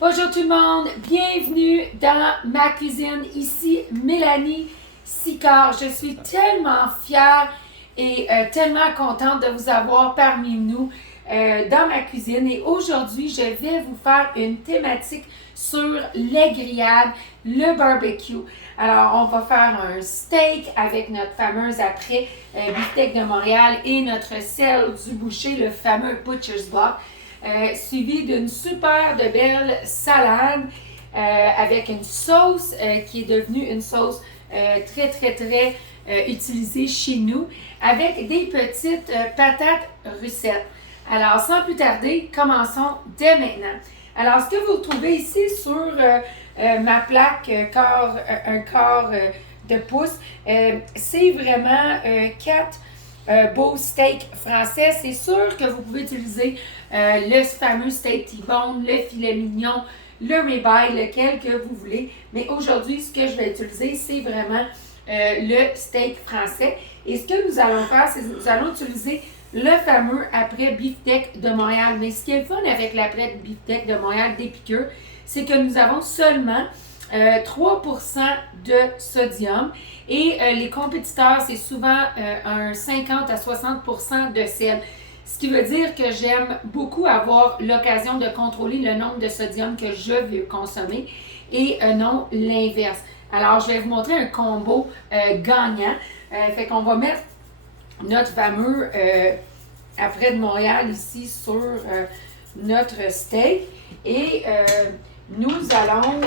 Bonjour tout le monde, bienvenue dans ma cuisine. Ici Mélanie Sicard. Je suis tellement fière et tellement contente de vous avoir parmi nous dans ma cuisine. Et aujourd'hui, je vais vous faire une thématique sur les grillades, le barbecue. Alors, on va faire un steak avec notre fameuse après beefsteak de Montréal et notre sel du boucher, le fameux Butcher's Block. Suivi d'une super de belle salade avec une sauce qui est devenue une sauce très utilisée chez nous avec des petites patates russettes. Alors, sans plus tarder, commençons dès maintenant. Alors, ce que vous trouvez ici sur ma plaque un quart de pouce, c'est vraiment 4 beaux steaks français. C'est sûr que vous pouvez utiliser le fameux steak T-bone, le filet mignon, le ribeye, lequel que vous voulez. Mais aujourd'hui, ce que je vais utiliser, c'est vraiment le steak français. Et ce que nous allons faire, c'est que nous allons utiliser le fameux après beefsteak de Montréal. Mais ce qui est le fun avec l'après beefsteak de Montréal d'Épicure, c'est que nous avons seulement 3% de sodium et les compétiteurs, c'est souvent un 50 à 60% de sel. Ce qui veut dire que j'aime beaucoup avoir l'occasion de contrôler le nombre de sodium que je veux consommer et non l'inverse. Alors, je vais vous montrer un combo gagnant. Fait qu'on va mettre notre fameux après de Montréal ici sur notre steak et nous allons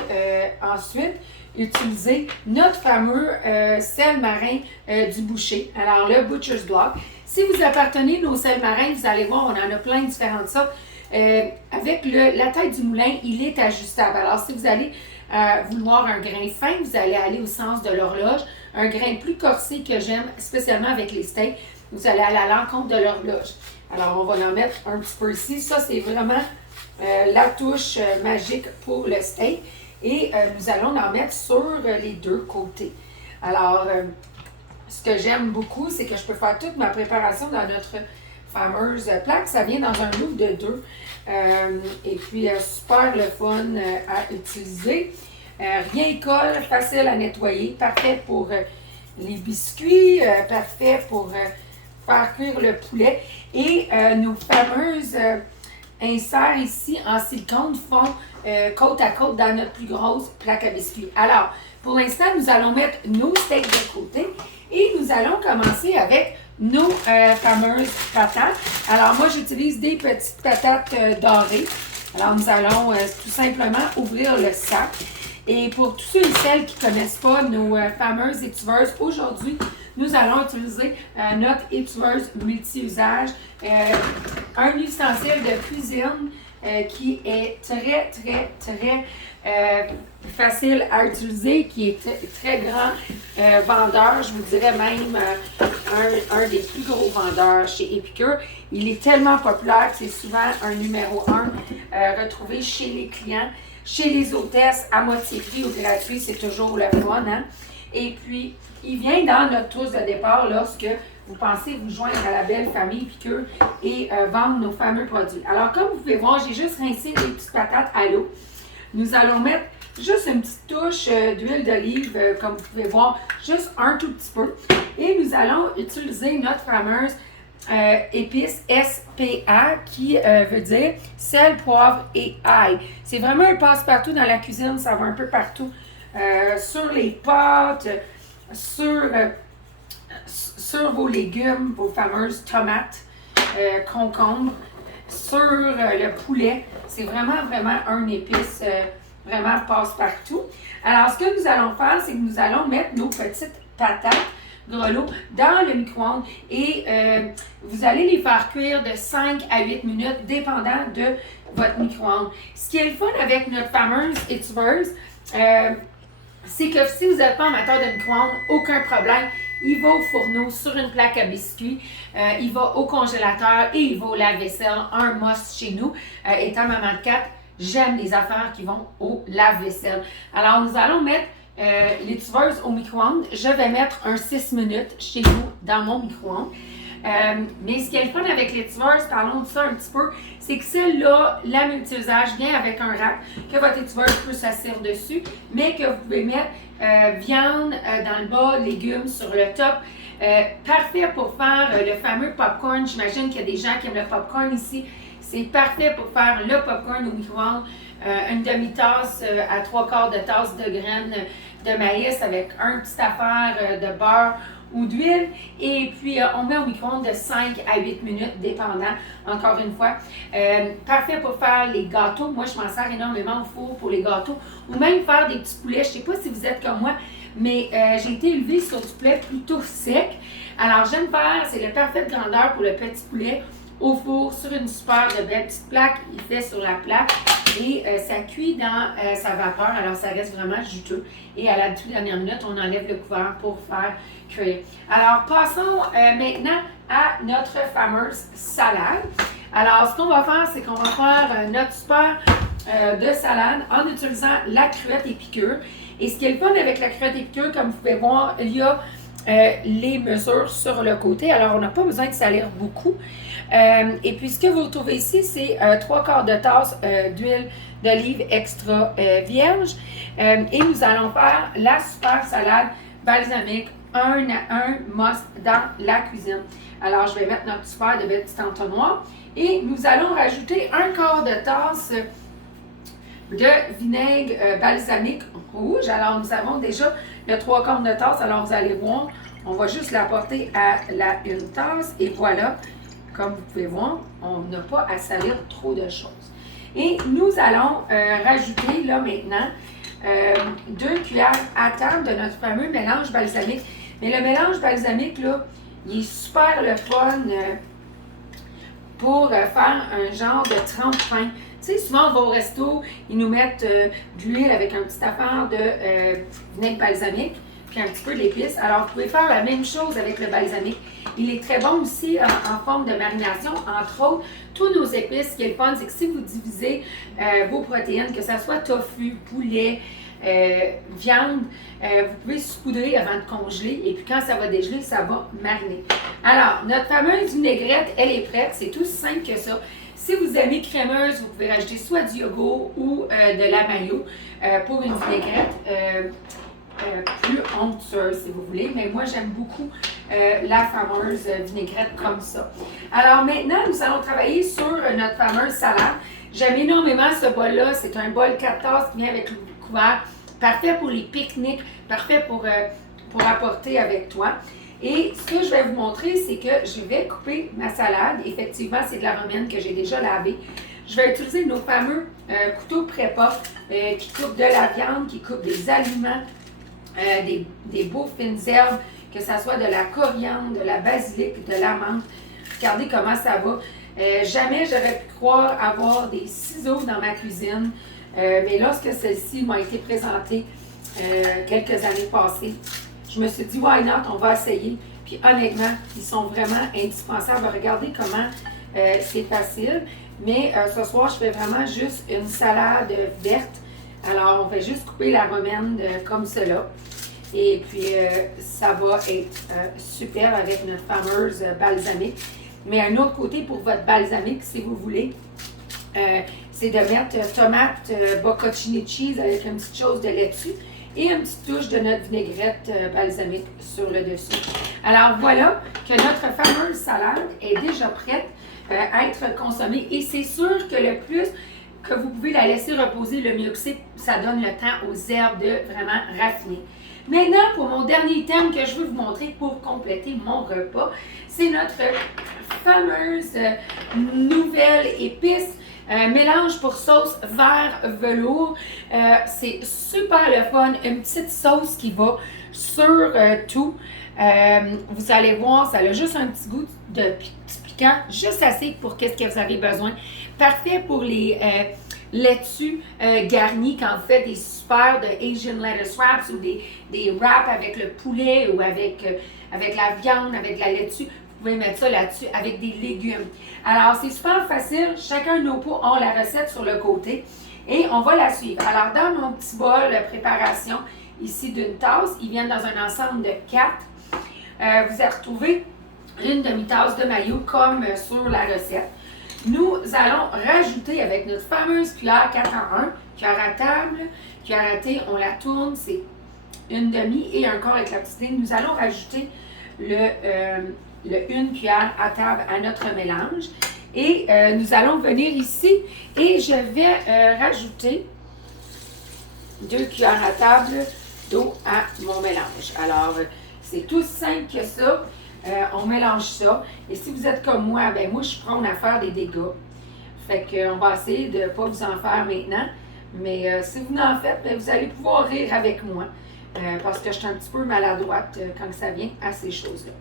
ensuite utiliser notre fameux sel marin du boucher. Alors, le Butcher's Block. Si vous appartenez aux sels marins, vous allez voir, on en a plein de différentes sortes. Avec la tête du moulin, il est ajustable. Alors, si vous allez vouloir un grain fin, vous allez aller au sens de l'horloge. Un grain plus corsé que j'aime, spécialement avec les steaks, vous allez aller à l'encontre de l'horloge. Alors, on va en mettre un petit peu ici. Ça, c'est vraiment la touche magique pour le steak. Et nous allons en mettre sur les deux côtés. Alors, ce que j'aime beaucoup, c'est que je peux faire toute ma préparation dans notre fameuse plaque. Ça vient dans un lot de 2. Et puis, super le fun à utiliser. Rien colle, facile à nettoyer. Parfait pour les biscuits. Parfait pour faire cuire le poulet. Et nos fameuses inserts ici en silicone font côte à côte dans notre plus grosse plaque à biscuits. Alors, pour l'instant, nous allons mettre nos steaks de côté et nous allons commencer avec nos fameuses patates. Alors, moi, j'utilise des petites patates dorées. Alors, nous allons tout simplement ouvrir le sac. Et pour tous ceux et celles qui ne connaissent pas nos fameuses étuveuses, aujourd'hui, nous allons utiliser notre étuveuse multi-usage, un ustensile de cuisine qui est très facile à utiliser, qui est très grand vendeur, je vous dirais même un des plus gros vendeurs chez Épicure. Il est tellement populaire que c'est souvent un numéro 1 retrouvé chez les clients, chez les hôtesses, à moitié prix ou gratuit, c'est toujours le fun, hein? Et puis, il vient dans notre trousse de départ lorsque vous pensez vous joindre à la belle famille Épicure et vendre nos fameux produits. Alors, comme vous pouvez voir, j'ai juste rincé des petites patates à l'eau. Nous allons mettre juste une petite touche d'huile d'olive, comme vous pouvez voir, juste un tout petit peu. Et nous allons utiliser notre fameuse épice SPA qui veut dire sel, poivre et ail. C'est vraiment un passe-partout dans la cuisine, ça va un peu partout. Sur les pâtes, sur vos légumes, vos fameuses tomates, concombres, sur le poulet. C'est vraiment un épice vraiment passe-partout. Alors, ce que nous allons faire, c'est que nous allons mettre nos petites patates grelots dans le micro-ondes et vous allez les faire cuire de 5 à 8 minutes, dépendant de votre micro-ondes. Ce qui est le fun avec notre fameuse étuveuse, c'est que si vous n'êtes pas amateur de micro-ondes, aucun problème. Il va au fourneau sur une plaque à biscuits, il va au congélateur et il va au lave-vaisselle, un must chez nous. Étant maman de 4, j'aime les affaires qui vont au lave-vaisselle. Alors, nous allons mettre l'étuveuse au micro-ondes. Je vais mettre un 6 minutes chez vous dans mon micro-ondes. Mais ce qui est le fun avec l'étiveuse, parlons de ça un petit peu, c'est que celle-là, la multi-usage vient avec un rack que votre étiveuse peut s'asseoir dessus, mais que vous pouvez mettre viande dans le bas, légumes sur le top. Parfait pour faire le fameux popcorn. J'imagine qu'il y a des gens qui aiment le popcorn ici. C'est parfait pour faire le popcorn au micro-ondes. Une demi-tasse à 3/4 de tasse de graines de maïs avec un petit affaire de beurre ou d'huile. Et puis, on met au micro-ondes de 5 à 8 minutes, dépendant, encore une fois. Parfait pour faire les gâteaux. Moi, je m'en sers énormément au four pour les gâteaux. Ou même faire des petits poulets. Je ne sais pas si vous êtes comme moi, mais j'ai été élevée sur du poulet plutôt sec. Alors, j'aime faire, c'est la parfaite grandeur pour le petit poulet au four sur une super de belle petite plaque. Il fait sur la plaque et ça cuit dans sa vapeur. Alors, ça reste vraiment juteux. Et à la toute dernière minute, on enlève le couvert pour faire cuire. Alors, passons maintenant à notre fameuse salade. Alors, ce qu'on va faire, c'est qu'on va faire notre super de salade en utilisant la cruette épicure. Et ce qui est le fun avec la cruette épicure, comme vous pouvez voir, il y a les mesures sur le côté. Alors, on n'a pas besoin de salir beaucoup. Et puis, ce que vous retrouvez ici, c'est 3/4 de tasse d'huile d'olive extra vierge. Et nous allons faire la super salade balsamique 1 à 1 must dans la cuisine. Alors, je vais mettre notre super de belle petite entonnoir. Et nous allons rajouter 1/4 de tasse de vinaigre balsamique rouge. Alors, nous avons déjà le 3/4 de tasse. Alors, vous allez voir, on va juste l'apporter à la 1 tasse. Et voilà, comme vous pouvez voir, on n'a pas à salir trop de choses. Et nous allons rajouter là maintenant 2 cuillères à table de notre fameux mélange balsamique. Mais le mélange balsamique, là, il est super le fun pour faire un genre de trempe-pain. Tu sais, souvent, on va au resto, ils nous mettent de l'huile avec un petit affaire de vinaigre balsamique, puis un petit peu d'épices. Alors, vous pouvez faire la même chose avec le balsamique. Il est très bon aussi en forme de marination, entre autres. Tous nos épices, ce qui est le fun, c'est que si vous divisez vos protéines, que ce soit tofu, poulet, viande, vous pouvez saupoudrer avant de congeler et puis quand ça va dégeler, ça va mariner. Alors, notre fameuse vinaigrette, elle est prête. C'est tout simple que ça. Si vous aimez crémeuse, vous pouvez rajouter soit du yogourt ou de la mayo pour une vinaigrette plus onctueuse, si vous voulez. Mais moi, j'aime beaucoup la fameuse vinaigrette comme ça. Alors maintenant, nous allons travailler sur notre fameuse salade. J'aime énormément ce bol-là. C'est un bol 4 tasses qui vient avec le couvert. Parfait pour les pique-niques, parfait pour apporter avec toi. Et ce que je vais vous montrer, c'est que je vais couper ma salade. Effectivement, c'est de la romaine que j'ai déjà lavée. Je vais utiliser nos fameux couteaux prépa qui coupent de la viande, qui coupent des aliments, des beaux fines herbes, que ce soit de la coriandre, de la basilic, de la menthe. Regardez comment ça va. Jamais j'aurais pu croire avoir des ciseaux dans ma cuisine. Mais lorsque celle-ci m'a été présentée quelques années passées, je me suis dit, why not, on va essayer. Puis honnêtement, ils sont vraiment indispensables. Regardez comment c'est facile. Mais ce soir, je fais vraiment juste une salade verte. Alors, on va juste couper la romaine comme cela. Et puis, ça va être super avec notre fameuse balsamique. Mais un autre côté pour votre balsamique, si vous voulez, c'est de mettre tomate bocconcini cheese avec une petite chose de laitue et une petite touche de notre vinaigrette balsamique sur le dessus. Alors voilà que notre fameuse salade est déjà prête à être consommée et c'est sûr que le plus que vous pouvez la laisser reposer, le mieux que c'est, ça donne le temps aux herbes de vraiment raffiner. Maintenant, pour mon dernier thème que je veux vous montrer pour compléter mon repas, c'est notre fameuse nouvelle épice. Mélange pour sauce vert velours. C'est super le fun. Une petite sauce qui va sur tout. Vous allez voir, ça a juste un petit goût de petit piquant, juste assez pour qu'est-ce que vous avez besoin. Parfait pour les laitues garnies quand vous faites des super de Asian lettuce wraps ou des wraps avec le poulet ou avec la viande, avec la laitue. Vous pouvez mettre ça là-dessus avec des légumes. Alors, c'est super facile. Chacun de nos pots a la recette sur le côté et on va la suivre. Alors, dans mon petit bol de préparation ici d'une tasse, ils viennent dans un ensemble de 4. Vous allez retrouver une demi-tasse de mayo comme sur la recette. Nous allons rajouter avec notre fameuse cuillère 4 en 1, cuillère à table, cuillère à thé, on la tourne, c'est une demi et un quart avec la petite ligne. Nous allons rajouter une cuillère à table à notre mélange. Et nous allons venir ici et je vais rajouter 2 cuillères à table d'eau à mon mélange. Alors, c'est tout simple que ça. On mélange ça. Et si vous êtes comme moi, ben moi, je suis prête à faire des dégâts. Fait qu'on va essayer de ne pas vous en faire maintenant. Mais si vous en faites, ben, vous allez pouvoir rire avec moi. Parce que je suis un petit peu maladroite quand ça vient à ces choses-là.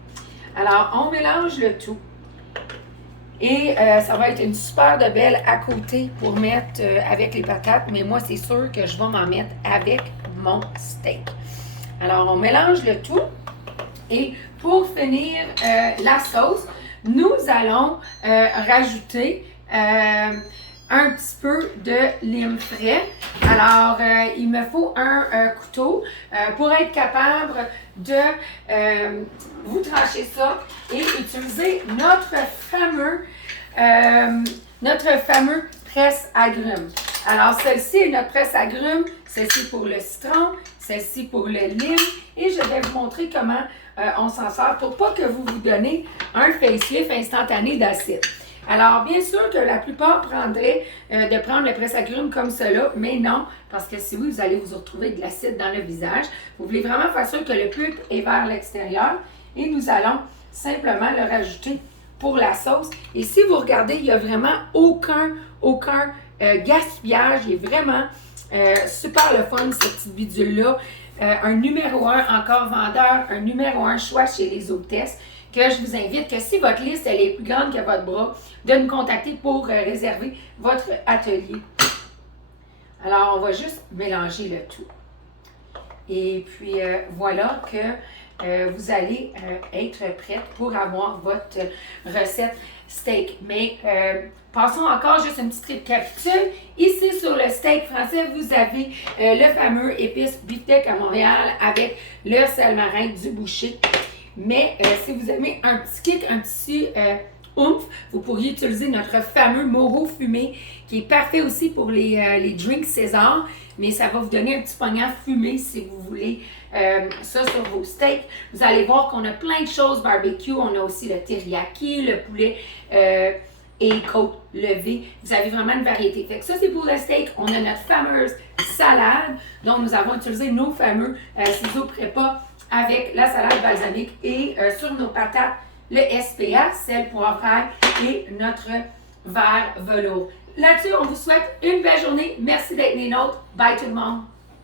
Alors, on mélange le tout. Et ça va être une super de belle à côté pour mettre avec les patates. Mais moi, c'est sûr que je vais m'en mettre avec mon steak. Alors, on mélange le tout. Et pour finir la sauce, nous allons rajouter un petit peu de lime frais. Alors, il me faut un couteau pour être capable de vous trancher ça et utiliser notre fameux presse-agrumes. Alors, celle-ci est notre presse-agrumes, celle-ci pour le citron, celle-ci pour le lime et je vais vous montrer comment on s'en sert pour pas que vous vous donnez un facelift instantané d'acide. Alors, bien sûr que la plupart prendraient de prendre le presse-agrumes comme cela, mais non, parce que si oui, vous allez vous retrouver de l'acide dans le visage. Vous voulez vraiment faire sûr que le pulpe est vers l'extérieur et nous allons simplement le rajouter pour la sauce. Et si vous regardez, il n'y a vraiment aucun gaspillage. Il est vraiment super le fun, cette petite bidule-là. Un numéro 1 encore vendeur, un numéro 1 choix chez les hôtesses, que je vous invite que si votre liste elle est plus grande que votre bras, de nous contacter pour réserver votre atelier. Alors, on va juste mélanger le tout. Et puis, voilà que vous allez être prête pour avoir votre recette steak. Mais passons encore juste une petite récapitule. Ici, sur le steak français, vous avez le fameux épice beefsteak à Montréal avec le sel marin du boucher. Mais si vous aimez un petit kick, un petit oomph, vous pourriez utiliser notre fameux Moreau fumé qui est parfait aussi pour les drinks César. Mais ça va vous donner un petit poignard fumé si vous voulez ça sur vos steaks. Vous allez voir qu'on a plein de choses barbecue. On a aussi le teriyaki, le poulet et côte levée. Vous avez vraiment une variété. Fait que ça, c'est pour le steak. On a notre fameuse salade. Donc, nous avons utilisé nos fameux ciseaux prépa avec la salade balsamique et sur nos patates, le SPA, sel, poivre, ail et notre verre velours. Là-dessus, on vous souhaite une belle journée. Merci d'être les nôtres. Bye tout le monde!